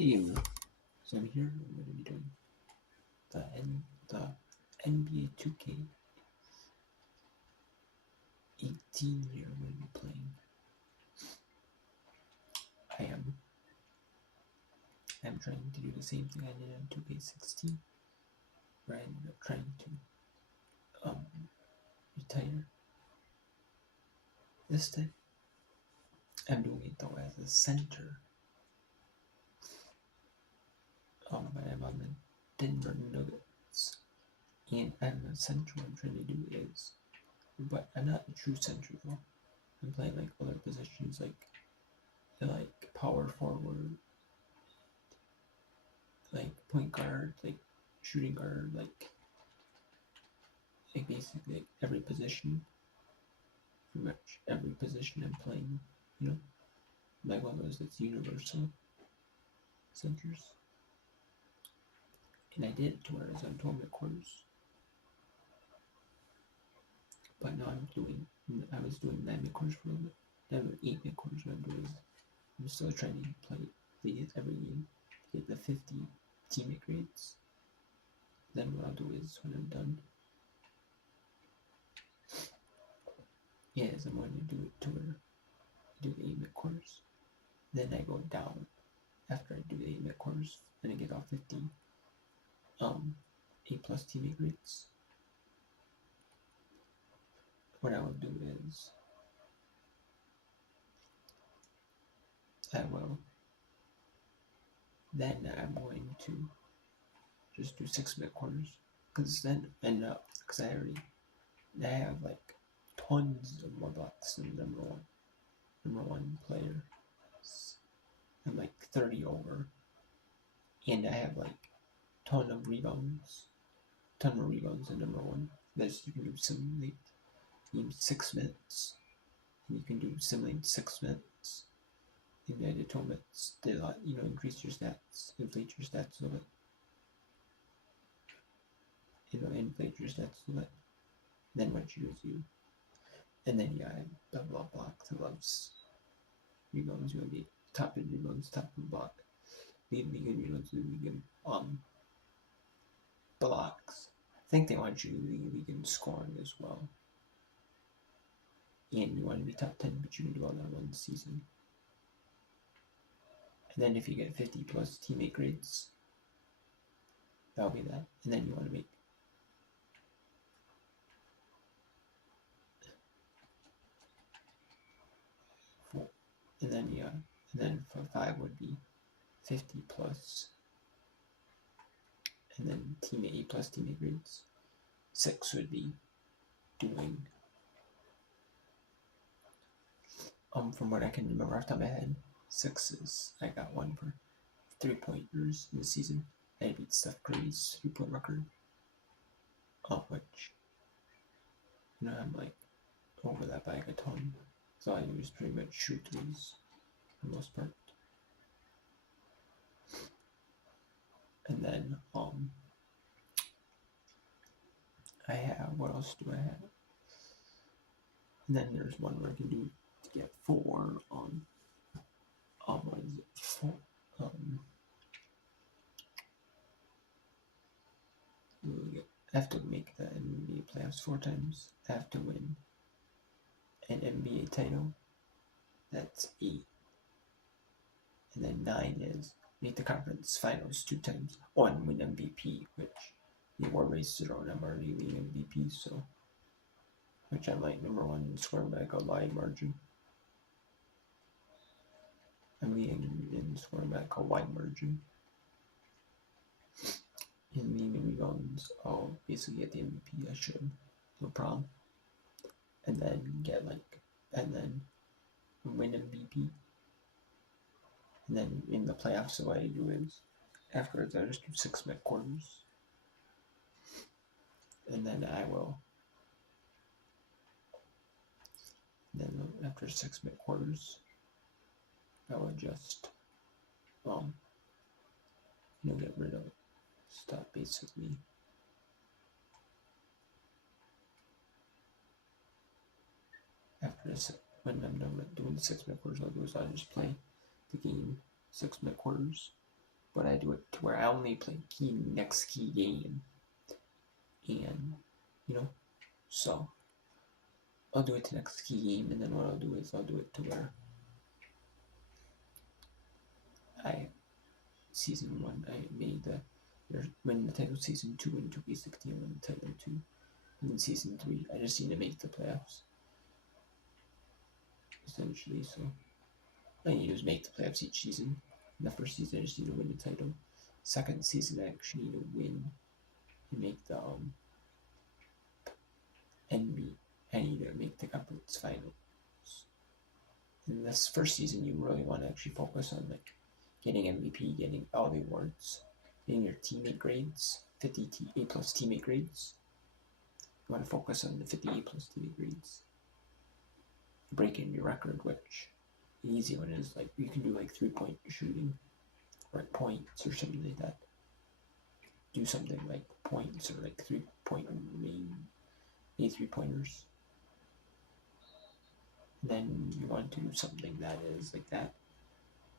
Anyway, so I'm here. I'm going to be doing the NBA 2K18 here. I'm going to be playing. I'm trying to do the same thing I did on 2K16, where I ended up trying to retire. This time, I'm doing it though as a center. But I'm on the Denver Nuggets, and I'm a center. What I'm trying to do is, but I'm not a true center though. I'm playing like other positions, like power forward, like point guard, like shooting guard, like basically like every position. Pretty much every position I'm playing, like one of those that's universal centers. And I did it to where I was on tournament quarters. But now I was doing 9 mid quarters for a little bit. Now I'm 8 mid quarters. What I'm doing is I'm still trying to play league every game to get the 50 teammate grades. Then what I'll do is when I'm done, is I'm going to do it to where I do the 8 mid quarters. Then I go down after I do the 8 mid quarters and I get all 50 A plus teammate grades. What I will do is then I'm going to just do 6 mid quarters, because then because I have like tons of more blocks than number one player. I'm like 30 over, and I have like ton of rebounds in number one. That's you can do simulate 6 minutes, and you can do simulate 6 minutes. In the tournaments, they increase your stats, inflate your stats a little bit. Inflate your stats a little bit. Then what you do is and then I double up blocks. I love rebounds. You want to be top in rebounds, top in block, lead in rebounds, lead in blocks. I think they want you to lead in scoring as well. And you want to be top 10, but you can do all that one season. And then if you get 50 plus teammate grades, that'll be that. And then you want to make and then for 5 would be 50 plus, and then teammate A plus teammate grades. 6 would be doing from what I can remember off the top of my head, 6 is I got 1 for 3-pointers in the season. I beat Steph Curry's 3-point record, which I'm like over that by a ton. So I use pretty much shoot threes for the most part. And then I have, what else do I have? And then there's one where I can do to get 4 what is it? 4 I have to make the NBA playoffs 4 times. I have to win an NBA title. That's 8. And then 9 is make the conference finals 2 times. 1 win MVP, which the award race is around. I'm already leading MVP, so which I'm like number 1 scoring by like a wide margin. I'm leading in scoring by like a wide margin. In leading rebounds, I'll basically get the MVP. I should, no problem. And then win MVP. And then in the playoffs, what I do is afterwards I just do 6 mid quarters. And then after 6 mid quarters, I will just get rid of stuff basically. After this, when I'm done doing the 6 mid quarters, I'll just play the game 6 mid quarters. but I do it to where I only play next key game, and so I'll do it to next key game, and then what I'll do is I'll do it to where season 1 I made when the title season 2 in 2K16 when the title 2, and then season 3 I just need to make the playoffs essentially. So all I need to do is make the playoffs each season. In the first season I just need to win the title. Second season I actually need to win and make the I need to make the conference finals. In this first season you really want to actually focus on like getting MVP, getting all the awards, getting your teammate grades, 50 A plus teammate grades. You want to focus on the 50 A plus teammate grades. Breaking your record, which the easy one is like you can do like 3-point shooting or like points or something like that. Do something like points or like 3-point main 3-pointers. And then you want to do something that is like that.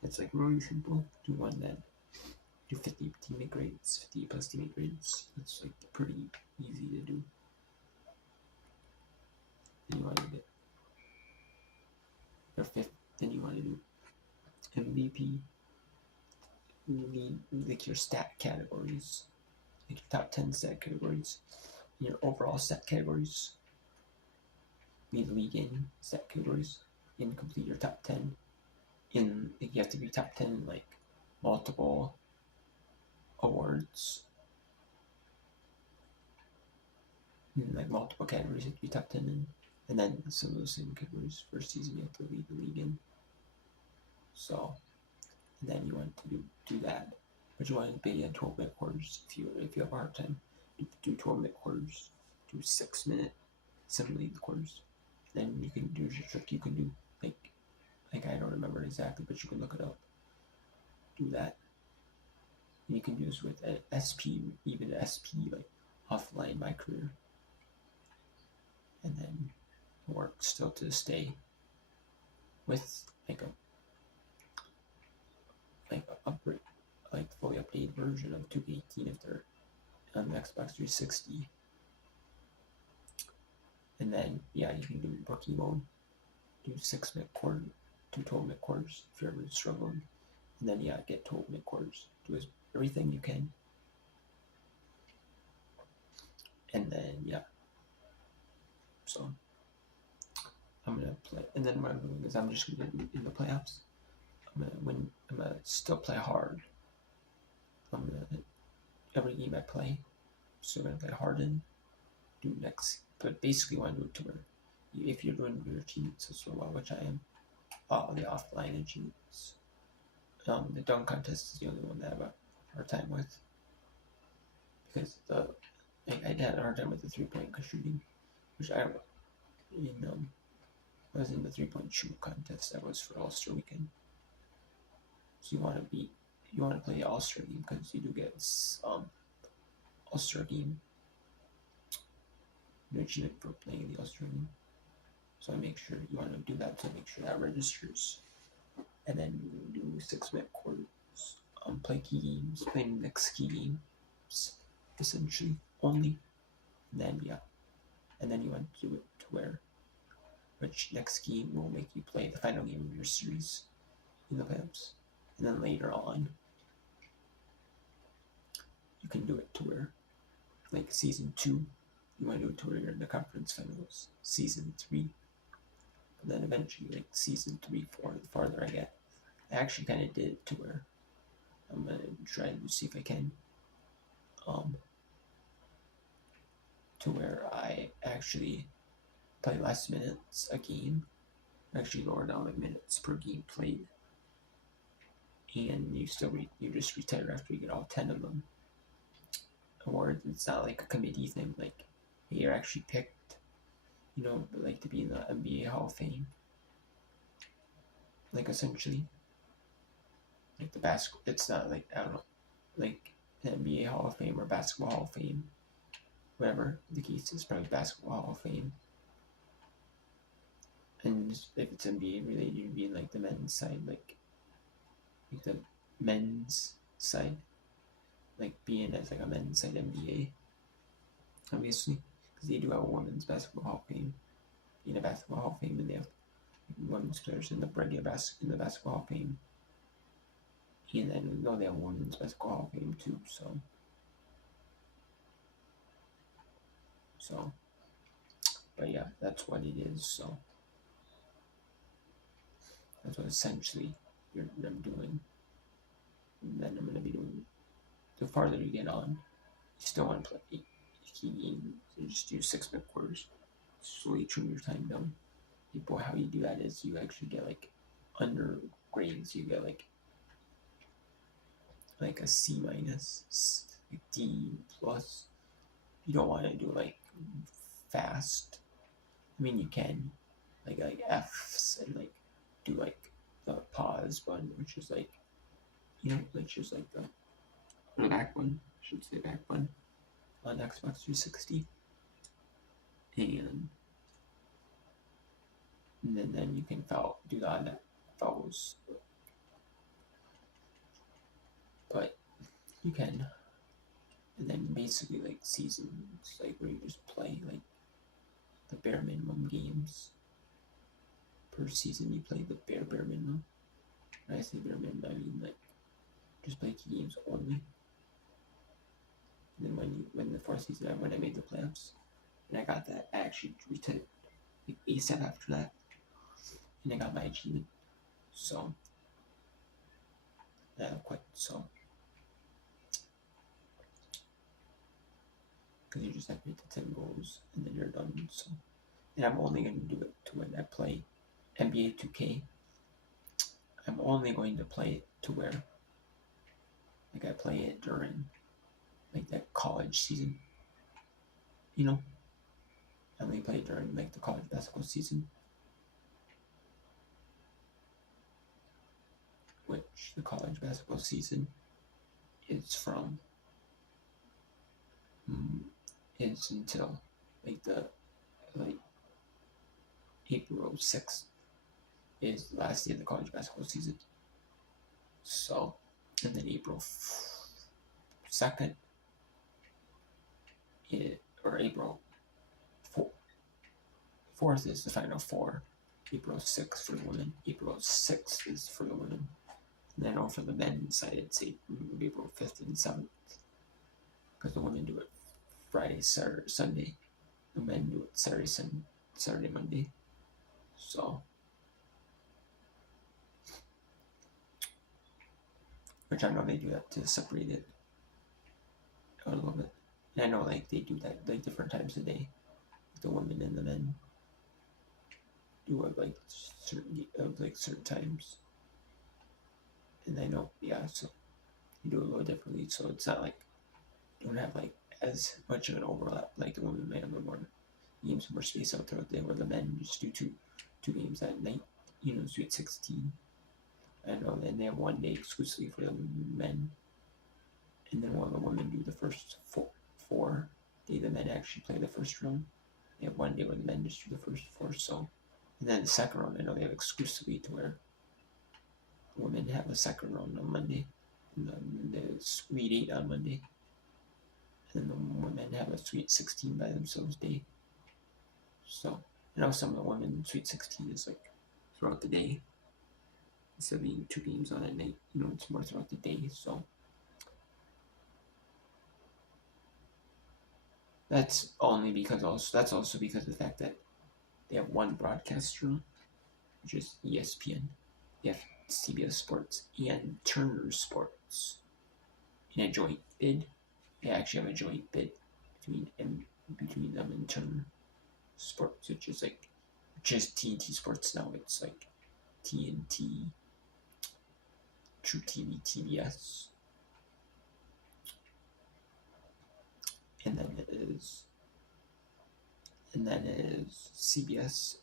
It's like really simple. Do one that do 50 teammate grades, 50 plus teammate grades. It's like pretty easy to do. Then you want to get your 5th. Then you want to do MVP. Like your stat categories, like your top 10 stat categories, your overall stat categories. Lead league in stat categories, and complete your top 10. In like you have to be top 10 in like multiple awards. In like multiple categories you have to be top 10 in. And then some of those same categories first season you have to lead the league in. So and then you want to do that. But you want to be in 12-minute quarters if you have a hard time. Do 12-minute quarters. Do 6-minute sim-league quarters. Then you can do your trick. You can do like I don't remember exactly, but you can look it up. Do that. And you can do this with SP, even SP like offline my career. And then work still to stay with like a fully updated version of 2K18 if they're on the Xbox 360. And then yeah, you can do rookie mode, do 6-minute quarter, do 12-minute quarters if you're ever struggling, and then yeah, get 12-minute quarters, do everything you can, and then yeah. So I'm gonna play, and then what I'm doing is I'm just gonna do in the playoffs. I'm gonna still play hard. I'm gonna every game I play, so I'm gonna play hard and do next. But basically, want to do it to where if you're doing your achievements as well, which I am, the offline achievements. The dunk contest is the only one that I have a hard time with because I had a hard time with the 3-point shooting, which I was in the 3-point shoot contest that was for All-Star Weekend. So you want to play the All-Star game because you do get All-Star game. No achievement for playing the All-Star game. So I make sure you want to do that to make sure that registers. And then you do 6-minute quarters. Play key games, play next key games, essentially only. And then yeah, and then you want to do it to where which next game will make you play the final game of your series in the playoffs. And then later on, you can do it to where, like season 2, you want to do it to where you're in the conference finals. Season 3, and then eventually, like season 3, 4, the farther I get. I actually kind of did it to where I'm gonna try to see if I can, to where I actually play less minutes a game. Actually lower down the minutes per game played. And you just retire after you get all 10 of them. Awards. It's not like a committee thing. Like you're actually picked, like to be in the NBA Hall of Fame. Like essentially, like the basketball. It's not like I don't know, like the NBA Hall of Fame or Basketball Hall of Fame. Whatever the case is, probably Basketball Hall of Fame. And if it's NBA related, you'd be in like the men's side, like the men's side, like being as like a men's side NBA, obviously, because they do have a women's basketball Hall of Fame, in a basketball Hall of Fame, and they have women's players in the basketball Hall of Fame, and then they have a women's basketball Hall of Fame too. So, but yeah, that's what it is. So that's what essentially I'm doing. And then I'm gonna be doing. The farther you get on, you still want to play. You just do 6-minute quarters. Slowly trim your time down. How you do that is you actually get like under grades. You get like a C minus, like D plus. You don't want to do like fast. I mean, you can like F's and like do like the pause button, which is like which is like the back button. I should say back button on Xbox 360, and then you can do that fouls, but you can, and then basically like seasons like where you just play like the bare minimum games per season. You play the bare minimum. When I say bare minimum, I mean like just play games only. And then when the fourth season, when I made the playoffs, and I got that, I actually returned like ASAP after that, and I got my achievement. So, quite so. Because you just have to hit the 10 goals, and then you're done. So, and I'm only going to do it to when I play NBA 2K. I'm only going to play it to where, like, I play it during, like, that college season. I only play it during, like, the college basketball season. Which the college basketball season is from, is until, like, April 6th is the last day of the college basketball season. So, and then April 2nd, or April 4th is the Final Four. April 6th for the women. April 6th is for the women. And then for the men's side, I'd say April 5th and 7th. Because the women do it Friday, Saturday, Sunday. The men do it Saturday, Monday. So, which I know they do that to separate it a little bit. And I know like they do that like different times a day. The women and the men do it like certain times. And I know, so you do it a little differently. So it's not like you don't have like as much of an overlap. Like the women may have more games, more space out throughout the day, where the men just do two games at night. Sweet 16. I know, and they have one day exclusively for the men, and then while the women do the first four, the men actually play the first round. They have one day where the men just do the first four. So, and then the second round, I know they have exclusively to where the women have a second round on Monday, and the Sweet 8 on Monday, and then the women have a Sweet 16 by themselves day. So, I know some of the women Sweet 16 is like throughout the day. Instead of being 2 games on at night, it's more throughout the day. So that's also because of the fact that they have one broadcaster, which is ESPN. They have CBS Sports and Turner Sports in a joint bid. They actually have a joint bid between them and Turner Sports, which is like just TNT Sports now. It's like TNT, True TV, TBS, and then it is CBS.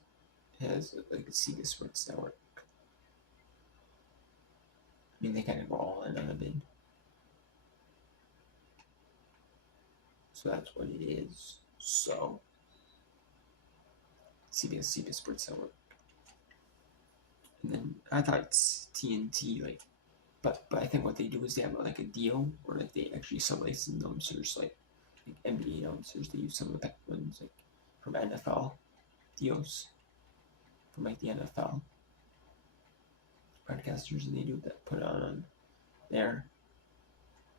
It has like a CBS Sports Network. I mean, they kind of go all in on a bid. So that's what it is. So CBS Sports Network. And then I thought it's TNT, but I think what they do is they have like a deal where like they actually sub-license announcers like NBA announcers. They use some of the ones like from NFL deals from like the NFL broadcasters, and they do that, put it on there.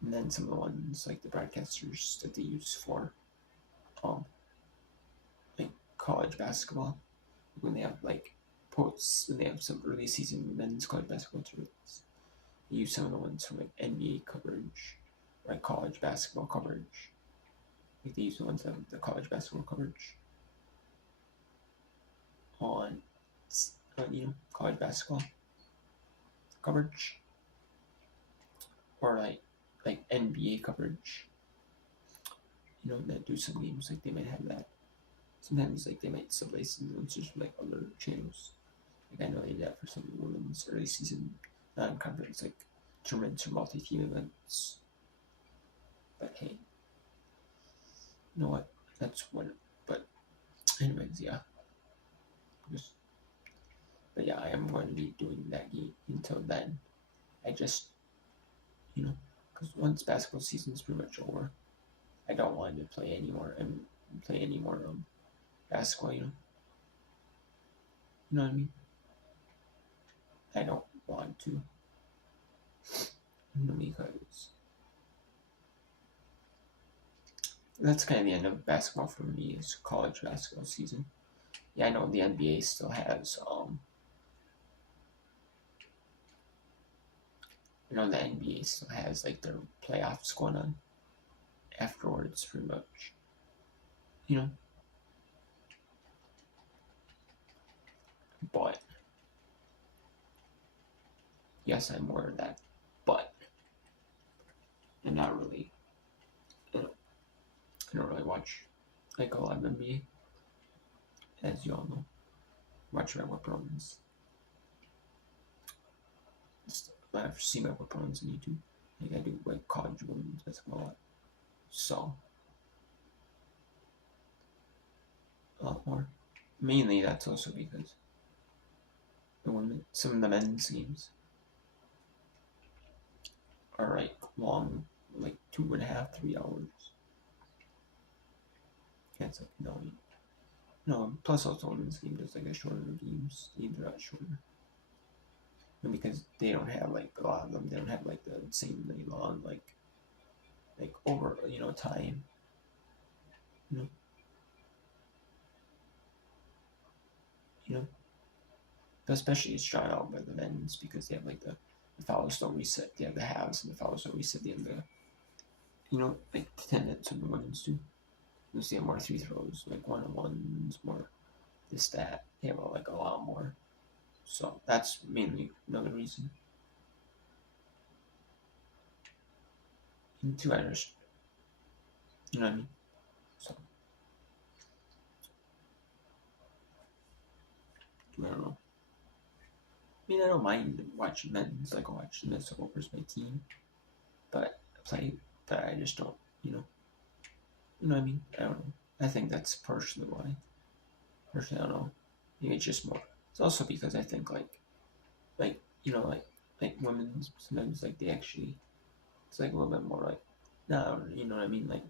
And then some of the ones like the broadcasters that they use for like college basketball, when they have like posts, when they have some early season men's college basketball tournaments, they use some of the ones from like NBA coverage, like college basketball coverage. Like they use the ones that have the college basketball coverage on college basketball coverage, or like NBA coverage. That do some games, like they might have that. Sometimes like they might sub-license announcers from like other channels. Like I know they did that for some women's early season non-conference like tournaments or multi-team events. But hey, you know what? That's what. But anyways, yeah. But yeah, I am going to be doing that game until then. I just, because once basketball season is pretty much over, I don't want to play anymore and play any more basketball. You know what I mean? I don't want to. Because that's kind of the end of basketball for me, is college basketball season. Yeah, I know the NBA still has the NBA still has like their playoffs going on afterwards, pretty much. But yes, I'm aware of that. But I'm not really. I don't really watch like a lot of NBA, as you all know. Watch my weapons. I've seen my weapons on YouTube. Like I do like college women's basketball a lot. So a lot more. Mainly that's also because some of the men's games are like long, like 2.5, 3 hours. It's like no. Plus also women's game does like a shorter games. Games are not shorter. And because they don't have like a lot of them, they don't have like the same long like over time. But especially it's drawn out by the men's because they have like the fouls don't reset. They have the halves and the fouls don't reset. They have the like the 10 minutes of the women's too. You'll see more free throws, like 1-on-1s, more this, that. They have like a lot more. So that's mainly another reason. And two, I just, you know what I mean? So, I don't know. I mean, I don't mind watching men's, like I watch the Minnesota Gophers, my team, but I just don't, you know what I mean? I don't know. I think that's personally why. Personally, I don't know. Maybe it's just more. It's also because I think like women sometimes like they actually, it's like a little bit more like, no, you know what I mean? Like,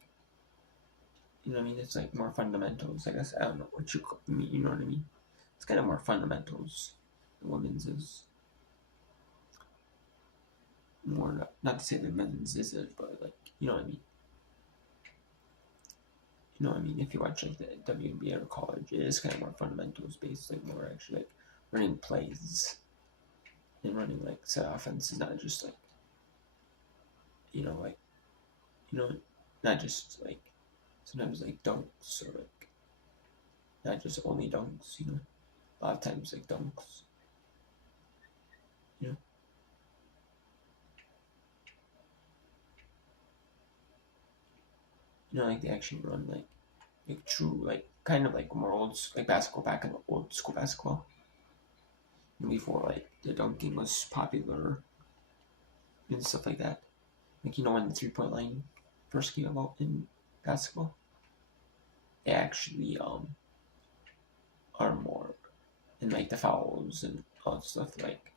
you know what I mean? It's like more fundamentals. I guess I don't know what you mean. You know what I mean? It's kind of more fundamentals. The women's is more, not to say the men's isn't, but like, you know what I mean? You know what I mean? If you watch like the WNBA or college, it is kind of more fundamentals based, like more actually like running plays and running like set offenses, not just like, not just like sometimes like dunks or like not just only dunks, a lot of times like dunks, like they actually run like true, like kind of like more like basketball back in the old school basketball. Before like the dunking was popular and stuff like that. Like when the 3-point line first came about in basketball, they actually are more in like the fouls and all that stuff. Like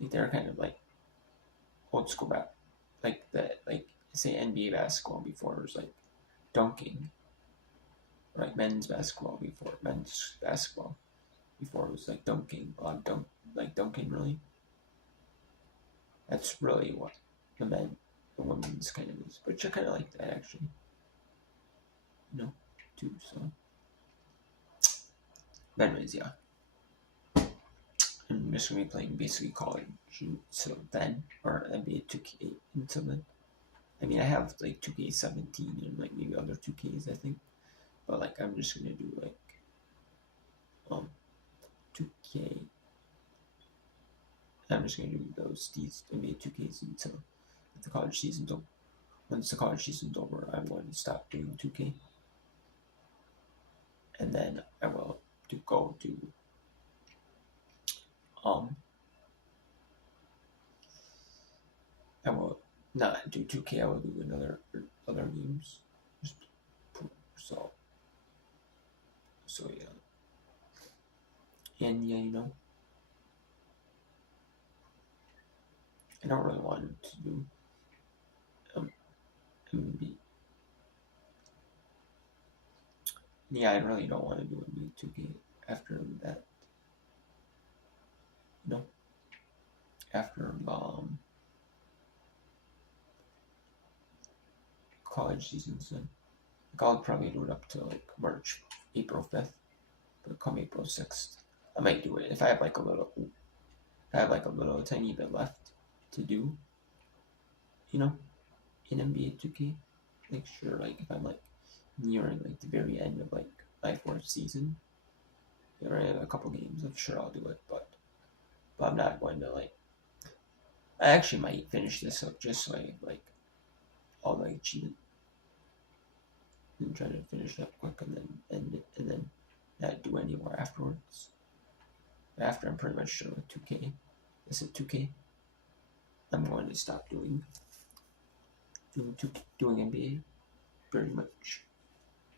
they're kind of like old school back, like say NBA basketball before it was like dunking, like men's basketball before men's basketball before it was like dunking, a lot of dunking really. That's really what the women's kind of is, which I kind of like that actually, too. So, but anyways, yeah, I'm just gonna be playing basically college until then, or NBA 2K until then. I mean, I have like 2K17 and like maybe other 2Ks, I think, but like I'm just gonna do like 2K. I'm just gonna do these NBA 2Ks until the college season's over. Once the college season's over, I'm going to stop doing 2K, and then I will go to I will not do 2K. I will do other games. So yeah, and yeah, I don't really want to do MB. Yeah, I really don't want to do MB 2K after that. After college seasons, then like I'll probably do it up to like March, April 5th. But come April 6th, I might do it if I have like a little tiny bit left to do. In NBA 2K. Like sure, like if I'm like nearing like the very end of like my fourth season, or a couple games, I'm sure I'll do it. But I'm not going to like. I actually might finish this up just so I have like all the achievement and try to finish it up quick and then end it and then not do any more afterwards. After I'm pretty much done with 2K. This is 2K. I'm going to stop doing NBA pretty much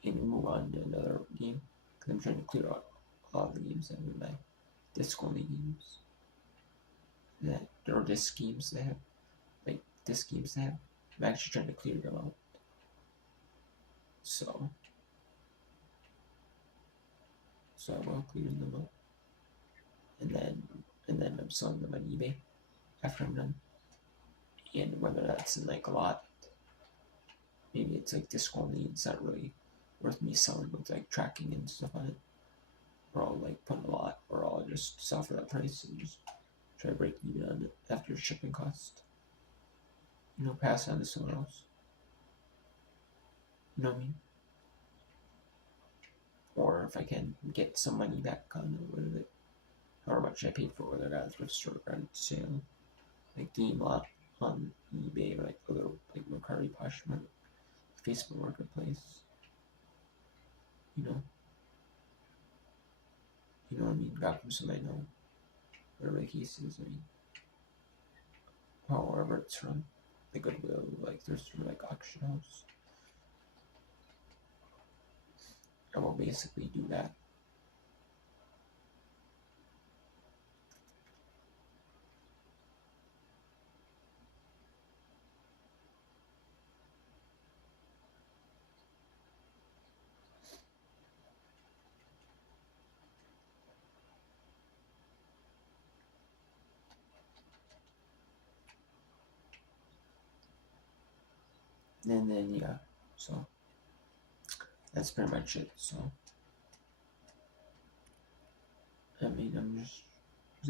and move on to another game because I'm trying to clear out all of the games that are in my disc only games. That there are disc games that have disc games that have. I'm actually trying to clear them out. So I will clear them out, and then I'm selling them on eBay after I'm done. And whether that's in like a lot, maybe it's like disc only. It's not really worth me selling with like tracking and stuff on it. Or I'll like put a lot, or I'll just sell for that price and just try to break even on it after shipping cost. Pass on to someone else. You know what I mean? Or if I can get some money back on it, however much I paid for it, whether I got a thrift store or sale, like GameLot on eBay or like a little like Mercari Poshmark, Facebook Marketplace. You know what I mean? Got from somebody I know. Whatever the case is, I mean, however it's from, the Goodwill, like there's from like auction house. I will basically do that. And then yeah, so that's pretty much it. So I mean, I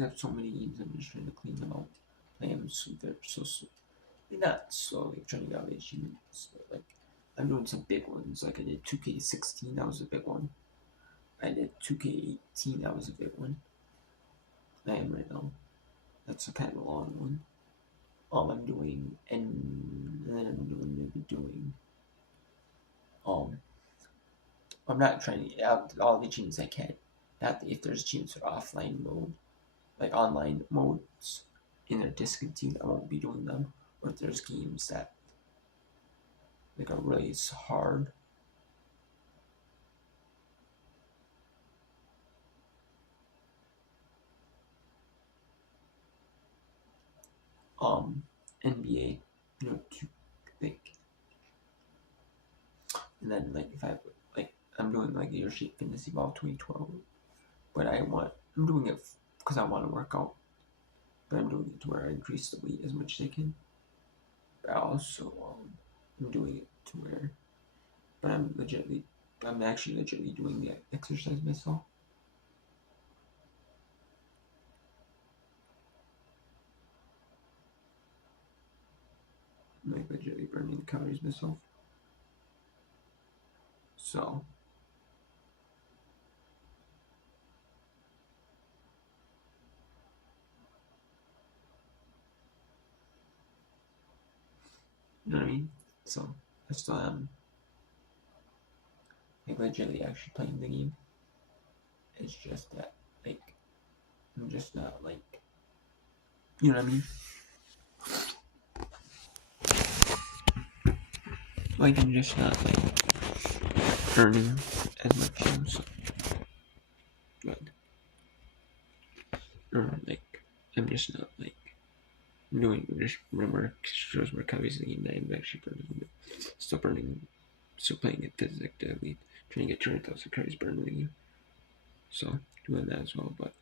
have so many games. I'm just trying to clean them out. I am so they're so not slowly trying to get all the achievements, but like I'm doing some big ones. Like I did 2K16, that was a big one. I did 2K18, that was a big one. I am right now. That's a kind of long one. I'm doing, and then I'm doing. I'm not trying to out all the achievements I can. Not if there's achievements with offline mode, like online modes in their discontinued, I won't be doing them. Or if there's games that like are really hard. NBA, to like, and then like if I like I'm doing like Your Shape Fitness Evolve 2012, but I'm doing it because I want to work out, but I'm doing it to where I increase the weight as much as I can. But I also I'm doing it to where, but I'm actually legitimately doing the exercise myself. I'm like legitimately burning the calories myself. So you know what I mean? So I still am like legitimately actually playing the game. It's just that like I'm just not like, you know what I mean? Like I'm just not like earning as much, so good. Or like I'm just not like doing just remember shows more calories in the game that I'm actually burning. Still burning, still playing it physically, trying to get 200,000 calories burned in the game. So doing that as well, but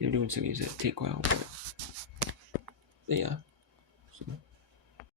yeah, doing some games that take a while, but yeah. So